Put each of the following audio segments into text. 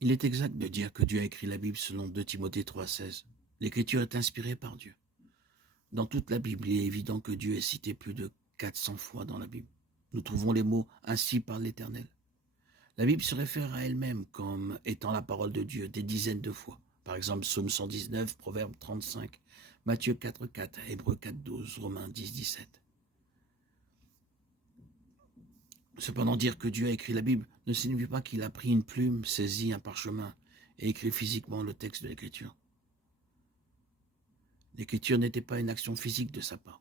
Il est exact de dire que Dieu a écrit la Bible selon 2 Timothée 3,16. L'écriture est inspirée par Dieu. Dans toute la Bible, il est évident que Dieu est cité plus de 400 fois dans la Bible. Nous trouvons les mots « ainsi par l'Éternel ». La Bible se réfère à elle-même comme étant la parole de Dieu des dizaines de fois. Par exemple, Psaume 119, Proverbe 35, Matthieu 4,4, Hébreux 4,12, Romains 10,17. Cependant, dire que Dieu a écrit la Bible ne signifie pas qu'il a pris une plume, saisi un parchemin et écrit physiquement le texte de l'Écriture. L'Écriture n'était pas une action physique de sa part.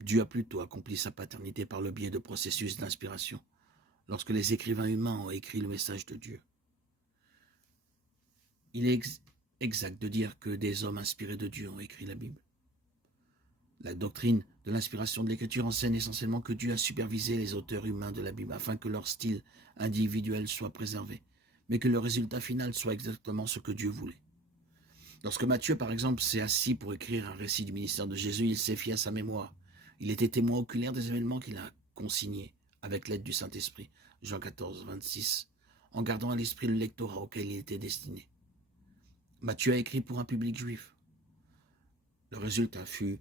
Dieu a plutôt accompli sa paternité par le biais de processus d'inspiration, lorsque les écrivains humains ont écrit le message de Dieu. Il est exact de dire que des hommes inspirés de Dieu ont écrit la Bible. La doctrine de l'inspiration de l'Écriture enseigne essentiellement que Dieu a supervisé les auteurs humains de la Bible afin que leur style individuel soit préservé, mais que le résultat final soit exactement ce que Dieu voulait. Lorsque Matthieu, par exemple, s'est assis pour écrire un récit du ministère de Jésus, il s'est fié à sa mémoire. Il était témoin oculaire des événements qu'il a consignés avec l'aide du Saint-Esprit, Jean 14, 26, en gardant à l'esprit le lectorat auquel il était destiné. Matthieu a écrit pour un public juif. Le résultat fut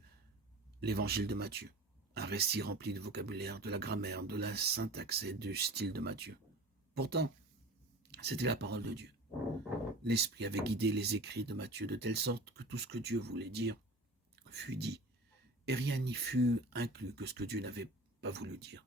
l'évangile de Matthieu, un récit rempli de vocabulaire, de la grammaire, de la syntaxe et du style de Matthieu. Pourtant, c'était la parole de Dieu. L'Esprit avait guidé les écrits de Matthieu de telle sorte que tout ce que Dieu voulait dire fut dit, et rien n'y fut inclus que ce que Dieu n'avait pas voulu dire.